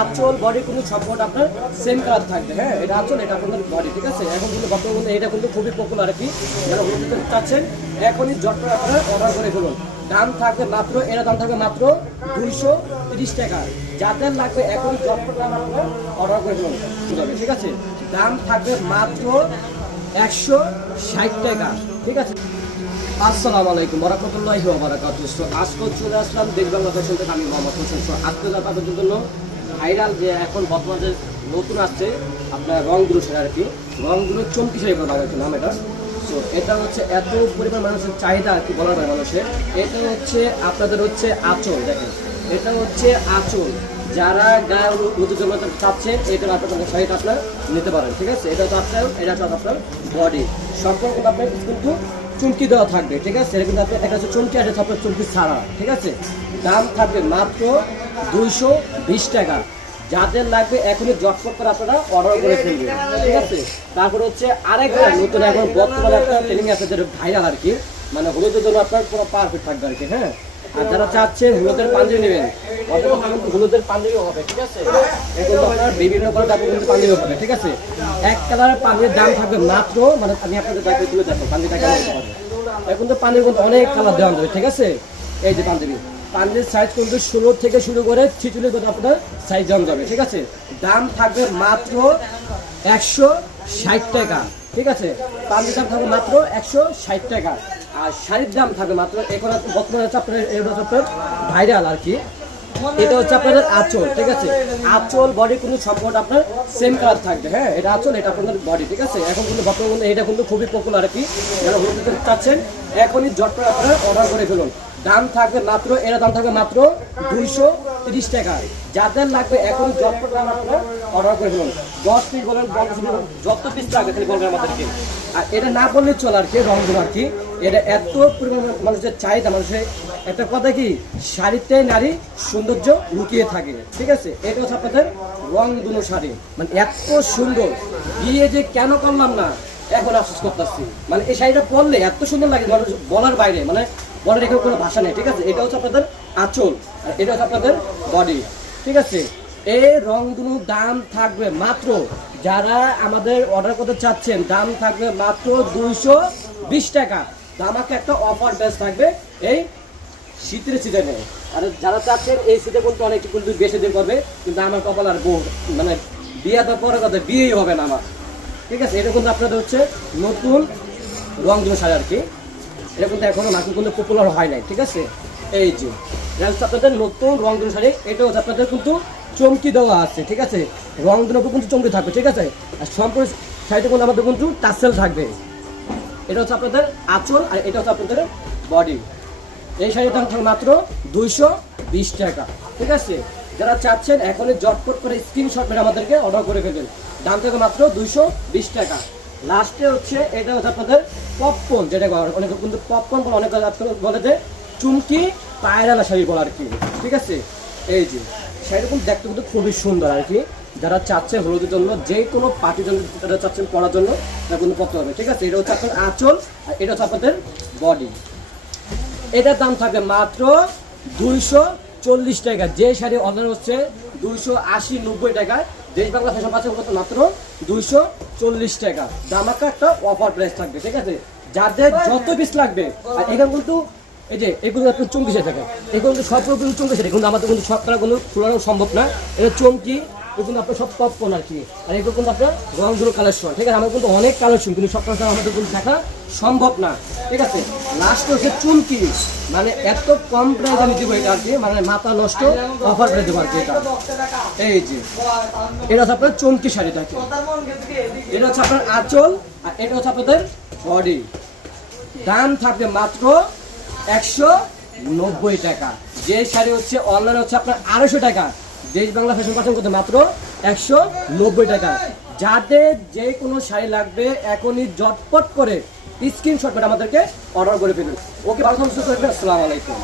আঁচল বডি কিন্তু সবকটা আপনার সেম কালার থাকবে। হ্যাঁ, এটা আঁচল, এটা আপনাদের বডি। ঠিক আছে, এখন কিন্তু বর্তমানে এটা কিন্তু খুবই পপুলার আর কি, যারা হলুদ চাচ্ছেন এখনই জট করে আপনারা অর্ডার করে ফেলুন। দাম থাকবে মাত্র, এর দাম থাকবে মাত্র 230 টাকা। যাদের লাগবে এখনই জট করে আপনারা অর্ডার করে ফেলুন। ঠিক আছে, দাম থাকবে মাত্র 160 টাকা। ঠিক আছে, আসসালামু আলাইকুম ওয়া রাহমাতুল্লাহি ওয়া বারাকাতুহু। আজকে চলে আসলাম দেশ বাংলা ফ্যাশন থেকে, আমি মোহাম্মদ হোসেন। আজকে আপনাদের জন্য ভাইরাল যে এখন বর্তমানে নতুন আসছে আপনার রংগুলো সেটা আর কি, রংগুলো চমকি শাড়ি বলা হয়েছে নাম এটা। সো এটা হচ্ছে এত পরিমাণ মানুষের চাহিদা আর কি বলার হয় মানুষের। এটা হচ্ছে আপনাদের হচ্ছে আঁচল, দেখেন এটা হচ্ছে আঁচল। যারা গায়ে রুদু জমাতে চাচ্ছেন এটা আপনার শাড়িটা আপনার নিতে পারেন। ঠিক আছে, এটা হচ্ছে আপনার, এটা হচ্ছে আপনার বডি সম্পর্ক আপনার কিন্তু চুমকি দেওয়া থাকবে। ঠিক আছে, এটা কিন্তু আপনার একটা হচ্ছে চুমকি, আর এটা আপনার চুমকি ছাড়া। ঠিক আছে, দাম থাকবে মাত্র 220 টাকা। যাদের লাগবে এখনই জটপট করে আপনারা অর্ডার করে ফেলবেন। ঠিক আছে, তারপর হচ্ছে আরেকটা নতুন এখন বর্তমানে একটা ট্রেনিং আছে যেটা ভাইরাল আর কি, মানে হলুদের জন্য আপনার পুরো পারফেক্ট থাকবে আর কি। হ্যাঁ, আর যারা চাচ্ছেন হলুদের পাঞ্জাবি নেবেন, হলুদের পাঞ্জাবি হবে। ঠিক আছে, এগুলো আপনার বিভিন্ন কালার কিন্তু পাঞ্জাবি হবে। ঠিক আছে, এক কালারের পাঞ্জাবির দাম থাকবে মাত্র, মানে আমি আপনাদের দেখে তুলে দেখো পাঞ্জাবিটা কেমন হবে। এখন তো পাঞ্জাবি কিন্তু অনেক কালার দেওয়া যাবে। ঠিক আছে, এই যে পাঞ্জাবির সাইজ কিন্তু 16 থেকে শুরু করে 46 পর্যন্ত আপনার সাইজ দেওয়া যাবে। ঠিক আছে, দাম থাকবে মাত্র 160 টাকা। ঠিক আছে, পাঞ্জাবির দাম থাকবে মাত্র 160 টাকা। আর শাড়ির দাম থাকবে মাত্র, এখন বর্তমানে হচ্ছে আপনার ভাইরাল আর কি, এটা হচ্ছে আপনাদের আঁচল। ঠিক আছে, আঁচল বডি কিন্তু সবকটা আপনার সেম কালার থাকবে। হ্যাঁ, এটা আঁচল, এটা আপনাদের বডি। ঠিক আছে, এখন কিন্তু বর্তমানে এটা কিন্তু খুবই পপুলার আর কি, যারা হলুদ চাচ্ছেন এখনই জট করে আপনারা অর্ডার করে ফেলুন। দাম থাকবে মাত্র, এর দাম থাকবে মাত্র 230 টাকা। যাদের লাগবে এখনই জট করে আপনারা অর্ডার করে ফেলুন। 10 পিস বলেন, 50 পিস, যত পিস লাগবে খালি বলবেন আমাদেরকে। আর এটা না বললে চলে আর কি, রংগুলো আর কি, এটা এত পরিমাণ মানুষের চাহিদা। মানুষের একটা কথা কি, শাড়িতে নারী সৌন্দর্য লুকিয়ে থাকে। ঠিক আছে, এটা হচ্ছে আপনাদের রংগুলো শাড়ি, মানে এত সুন্দর, বিয়ে যে কেন করলাম না এখন আফসোস করতেছি। মানে এই শাড়িটা পরলে এত সুন্দর লাগে বলার বাইরে, মানে বলার এখানে কোনো ভাষা নেই। ঠিক আছে, এটা হচ্ছে আপনাদের আঁচল, আর এটা হচ্ছে আপনাদের বডি। ঠিক আছে, এই রংগুলো দাম থাকবে মাত্র, যারা আমাদের অর্ডার করতে চাচ্ছেন দাম থাকবে মাত্র 220 টাকা। আমাকে একটা অফার বেস থাকবে এই শীতের সিজনে। আর যারা চাচ্ছেন এই শীতে কিন্তু অনেক কিন্তু বেশি দিন করবে, কিন্তু আমার কপাল আর বউ মানে বিয়ে তো পরে কথা, বিয়েই হবে না আমার। ঠিক আছে, এটা কিন্তু আপনাদের হচ্ছে নতুন রংগুলো শাড়ি আর কি, এটা কিন্তু এখনো নাকি কিন্তু পপুলার হয় নাই। ঠিক আছে, এই যে আপনাদের নতুন রংগুলো শাড়ি, এটা হচ্ছে আপনাদের কিন্তু চমকি দেওয়া আছে। ঠিক আছে, রংগুলো কিন্তু চমকি থাকবে। ঠিক আছে, আর সম্পূর্ণ শাড়িটা কিন্তু আমাদের কিন্তু টাসেল থাকবে। এটা হচ্ছে আপনাদের আঁচল, আর এটা হচ্ছে আপনাদের বডি। এই শাড়ির দাম থাকবে মাত্র 220 টাকা। ঠিক আছে, যারা চাচ্ছেন এখনই জটপট করে স্ক্রিনশট মেরে আমাদেরকে অর্ডার করে ফেলবেন। দাম থাকবে মাত্র 220 টাকা। লাস্টে হচ্ছে এটা হচ্ছে আপনাদের পপকর্ন, যেটা অনেকে কিন্তু পপকর্ন বলে, অনেকে বলে যে চুমকি পায়রালা শাড়ি বলে আর কি। ঠিক আছে, এই যে শাড়িটা কিন্তু দেখতে কিন্তু খুবই সুন্দর আর কি, যারা চাচ্ছে হলুদের জন্য যে কোনো পার্টির জন্য যারা চাচ্ছেন পরার জন্য তারা কিন্তু পড়তে হবে। ঠিক আছে, এটা হচ্ছে আপনার আঁচল, আর এটা হচ্ছে আপনাদের বডি। এটার দাম থাকবে মাত্র 240 টাকা। যে শাড়ি অনলাইন হচ্ছে 280-90 টাকায়, দেশ বাংলা ফ্যাশন পাচ্ছে মাত্র 240 টাকা। দামাকা একটা অফার প্রাইস থাকবে। ঠিক আছে, যাদের যত পিস লাগবে, আর এখানে কিন্তু এই যে এগুলো আপনার চমকি সেটা থাকে, এগুলো কিন্তু সব কিন্তু চমকি সেটা, কিন্তু আমাদের কিন্তু সব কালার কোনো খোলানো সম্ভব না। এটা চমকি, কিন্তু আপনার সব পপকর্ন আর কি, আর এগুলো কিন্তু আপনার রংগুলো কালেকশন। ঠিক আছে, আমার কিন্তু অনেক কালেকশন, কিন্তু সব কালেকশন আমাদের কিন্তু দেখা সম্ভব না। ঠিক আছে, লাস্ট হচ্ছে চুমকি, মানে এত কম প্রাইস আমি দেবো এটা আর কি, মানে মাথা নষ্ট অফার প্রাইস দেবো আর কি। এটা এই যে এটা হচ্ছে আপনার চমকি শাড়িটা, এটা হচ্ছে আপনার আঁচল, আর এটা হচ্ছে আপনাদের বডি। দাম থাকবে মাত্র 190 টাকা। যে শাড়ি হচ্ছে অনলাইনে হচ্ছে আপনার 250 টাকা, দেশ বাংলা ফ্যাশন পাচ্ছেন করতে মাত্র 190 টাকা। যাদের যে কোনো শাড়ি লাগবে এখনই জটপট করে স্ক্রিনশট করে আমাদেরকে অর্ডার করে ফেলুন। ওকে, ভালো থাকুন, সুস্থ থাকবেন। আসসালামু আলাইকুম।